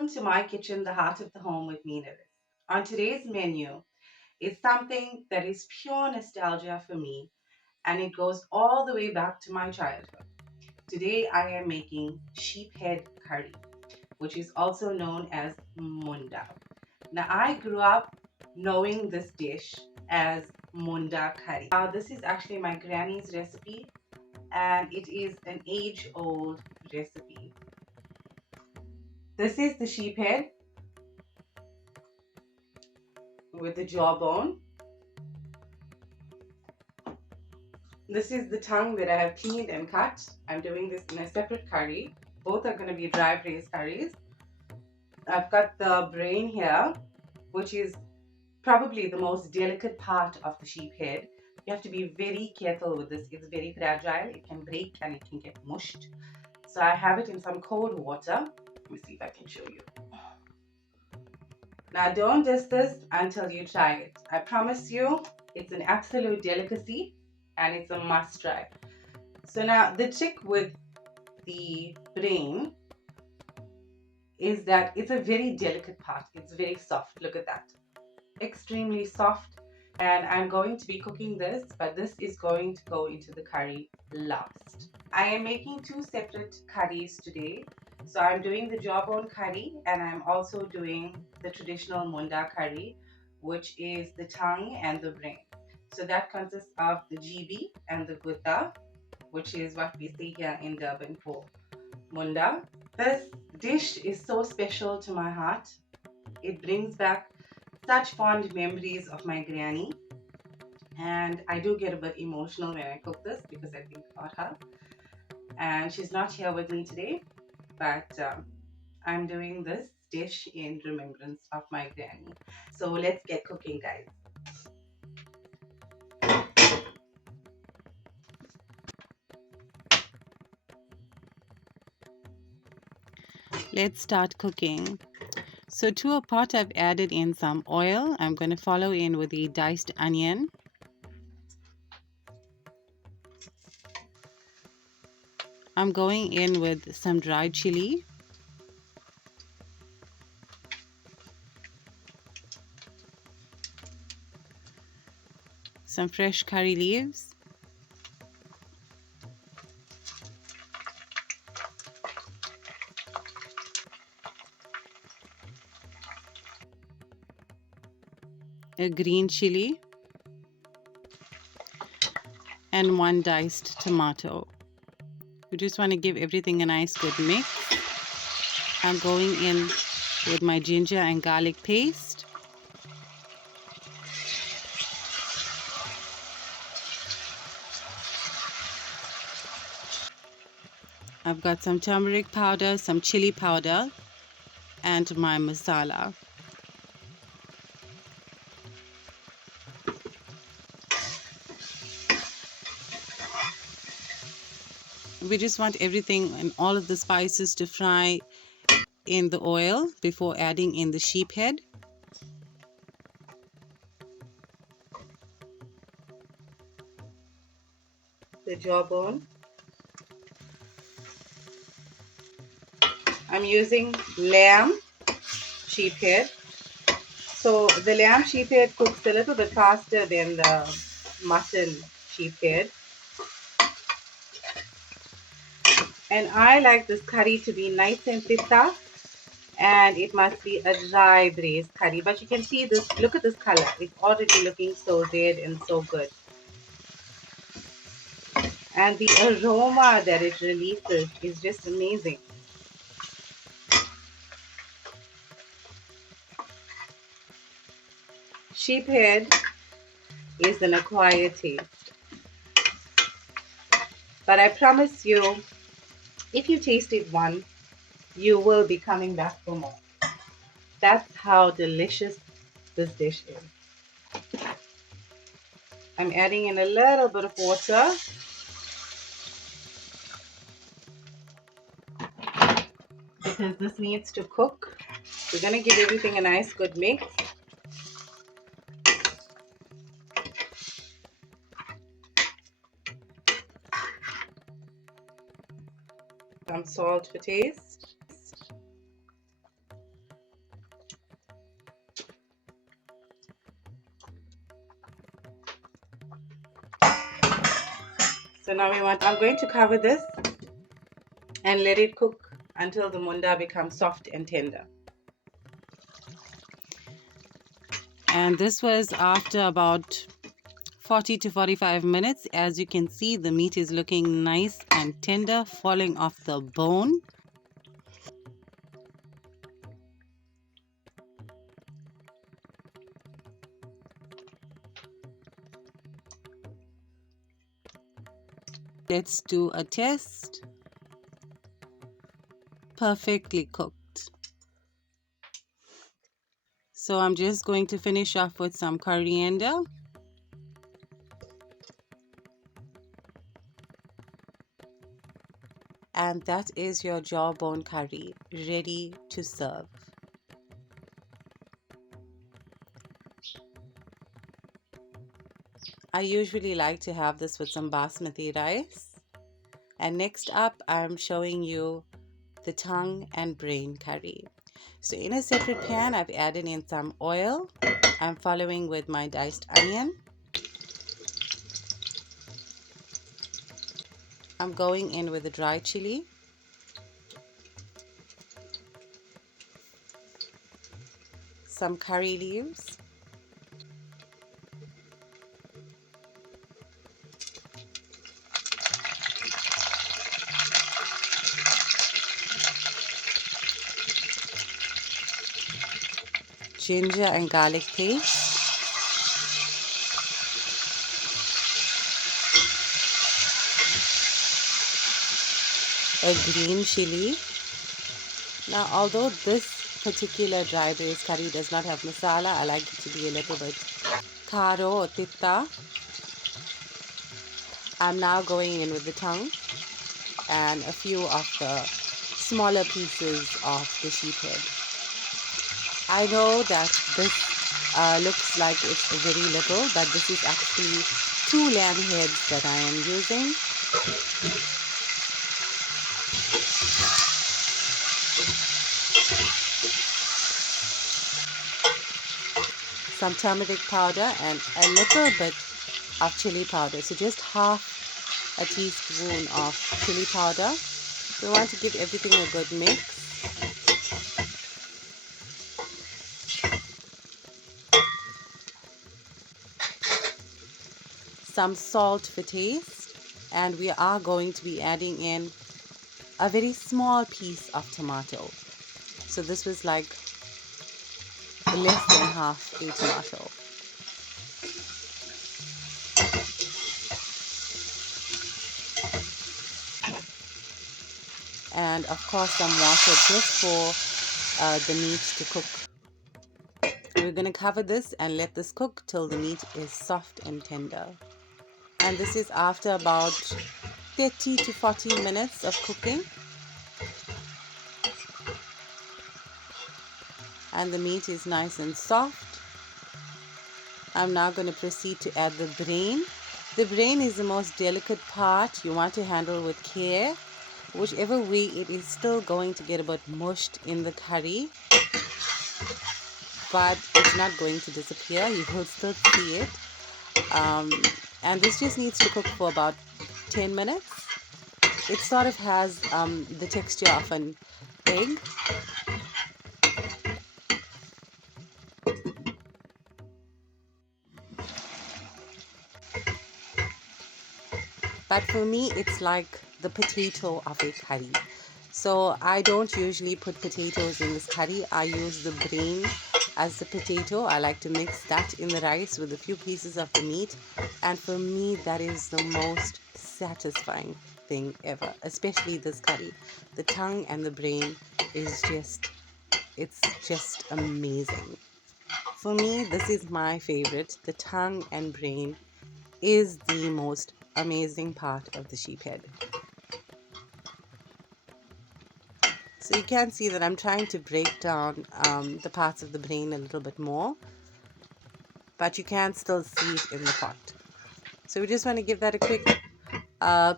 Welcome to my kitchen, the heart of the home with me, Neris. On today's menu is something that is pure nostalgia for me, and it goes all the way back to my childhood. Today I am making sheephead curry, which is also known as munda. Now I grew up knowing this dish as munda curry. This is actually my granny's recipe, and it is an age-old recipe. This is the sheephead with the jawbone. This is the tongue that I have cleaned and cut. I'm doing this in a separate curry. Both are going to be dry braised curries. I've got the brain here, which is probably the most delicate part of the sheep head. You have to be very careful with this. It's very fragile. It can break and it can get mushed. So I have it in some cold water. Let me see if I can show you. Now don't test this until you try it. I promise you, it's an absolute delicacy and it's a must try. So now the trick with the brain is that it's a very delicate part. It's very soft. Look at that. Extremely soft. And I'm going to be cooking this, but this is going to go into the curry last. I am making two separate curries today. So I'm doing the jawbone curry and I'm also doing the traditional munda curry, which is the tongue and the brain. So that consists of the GB and the gutta, which is what we see here in Durban for munda. This dish is so special to my heart. It brings back such fond memories of my granny, and I do get a bit emotional when I cook this because I think about her. And she's not here with me today, but I'm doing this dish in remembrance of my granny. So let's get cooking, guys. Let's start cooking. So to a pot I've added in some oil. I'm going to follow in with a diced onion. I'm going in with some dried chili. Some fresh curry leaves. A green chili. And one diced tomato. We just want to give everything a nice good mix. I'm going in with my ginger and garlic paste. I've got some turmeric powder, some chili powder, and my masala. We just want everything and all of the spices to fry in the oil before adding in the sheephead. The jawbone. I'm using lamb sheephead. So the lamb sheephead cooks a little bit faster than the mutton sheephead. And I like this curry to be nice and thick, and it must be a dry braised curry. But you can see this, look at this color. It's already looking so red and so good. And the aroma that it releases is just amazing. Sheephead is an acquired taste. But I promise you, if you taste it once, you will be coming back for more. That's how delicious this dish is. I'm adding in a little bit of water. Because this needs to cook. We're going to give everything a nice good mix. Some salt for taste. So now I'm going to cover this and let it cook until the munda becomes soft and tender. And this was after about 40 to 45 minutes. As you can see, the meat is looking nice and tender, falling off the bone. Let's do a test. Perfectly cooked. So I'm just going to finish off with some coriander. And that is your jawbone curry ready to serve. I usually like to have this with some basmati rice. And next up, I'm showing you the tongue and brain curry. So in a separate pan, I've added in some oil. I'm following with my diced onion. I'm going in with the dry chili. Some curry leaves. Ginger and garlic paste. A green chili. Now, although this particular dry braised curry does not have masala, I like it to be a little bit karo or titta. I'm now going in with the tongue and a few of the smaller pieces of the sheephead. I know that this looks like it's very little, but this is actually 2 lamb heads that I am using. Some turmeric powder and a little bit of chili powder. So just half a teaspoon of chili powder. We want to give everything a good mix. Some salt for taste, and we are going to be adding in a very small piece of tomato. So this was like less than half a tomato. And of course some water just for the meat to cook. We're going to cover this and let this cook till the meat is soft and tender. And this is after about 30 to 40 minutes of cooking. And the meat is nice and soft. I'm now going to proceed to add the brain. The brain is the most delicate part. You want to handle with care. Whichever way, it is still going to get a bit mushed in the curry, but it's not going to disappear. You will still see it. And this just needs to cook for about 10 minutes. It sort of has the texture of an egg. But for me, it's like the potato of a curry. So I don't usually put potatoes in this curry. I use the brain as the potato. I like to mix that in the rice with a few pieces of the meat. And for me, that is the most satisfying thing ever, especially this curry. The tongue and the brain is it's just amazing. For me, this is my favorite. The tongue and brain is the most amazing part of the sheephead. So you can see that I'm trying to break down the parts of the brain a little bit more, but you can still see it in the pot. So we just want to give that a quick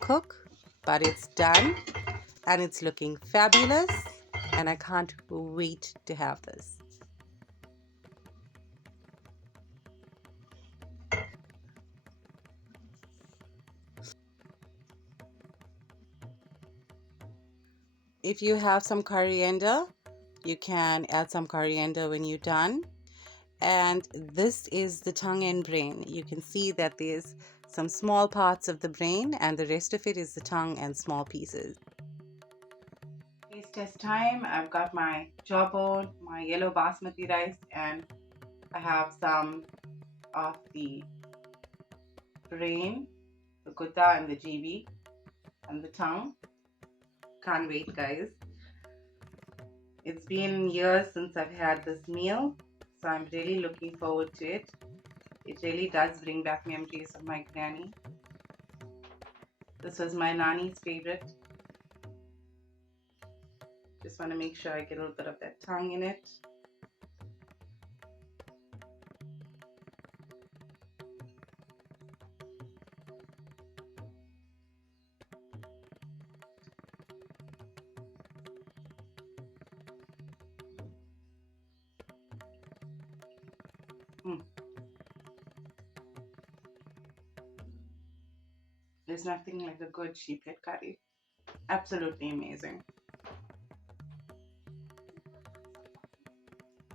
cook, but it's done and it's looking fabulous, and I can't wait to have this. If you have some coriander, you can add some coriander when you're done. And this is the tongue and brain. You can see that there's some small parts of the brain and the rest of it is the tongue and small pieces. Taste test time. I've got my jawbone, my yellow basmati rice, and I have some of the brain, the gutta and the GB and the tongue. Can't wait, guys. It's been years since I've had this meal, so I'm really looking forward to it. It really does bring back memories of my granny. This was my Nani's favorite. Just want to make sure I get a little bit of that tongue in it. There's nothing like a good sheephead curry. Absolutely amazing.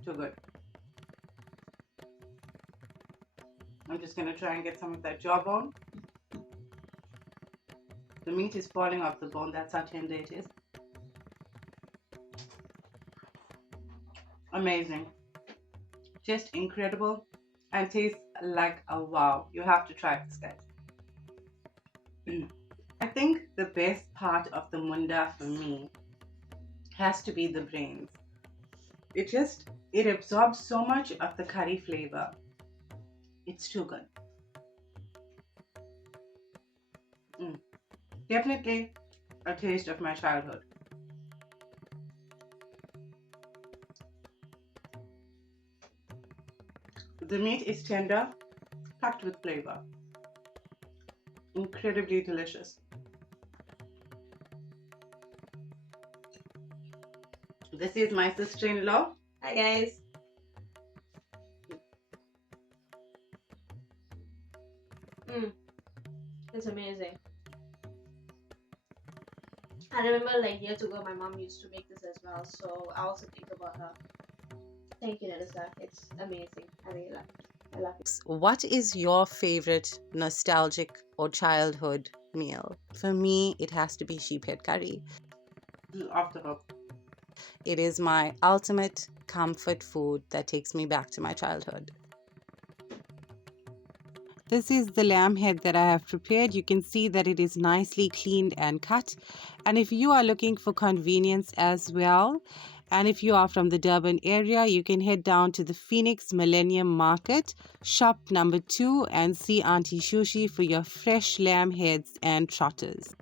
Too good. I'm just going to try and get some of that jawbone. The meat is falling off the bone. That's how tender it is. Amazing. Just incredible. And tastes like a wow. You have to try this, guys. I think the best part of the munda for me has to be the brains. It absorbs so much of the curry flavor. It's too good. Definitely a taste of my childhood. The meat is tender, packed with flavor. Incredibly delicious. This is my sister-in-law. Hi guys. It's amazing. I remember like years ago my mom used to make this as well, so I also think about her. Thank you, Nerissa. It's amazing. I really love it. I love it. What is your favorite nostalgic or childhood meal? For me, it has to be sheephead curry. Off the hook. It is my ultimate comfort food that takes me back to my childhood. This is the lamb head that I have prepared. You can see that it is nicely cleaned and cut. And if you are looking for convenience as well, and if you are from the Durban area, you can head down to the Phoenix Millennium Market, shop number 2, and see Auntie Shushi for your fresh lamb heads and trotters.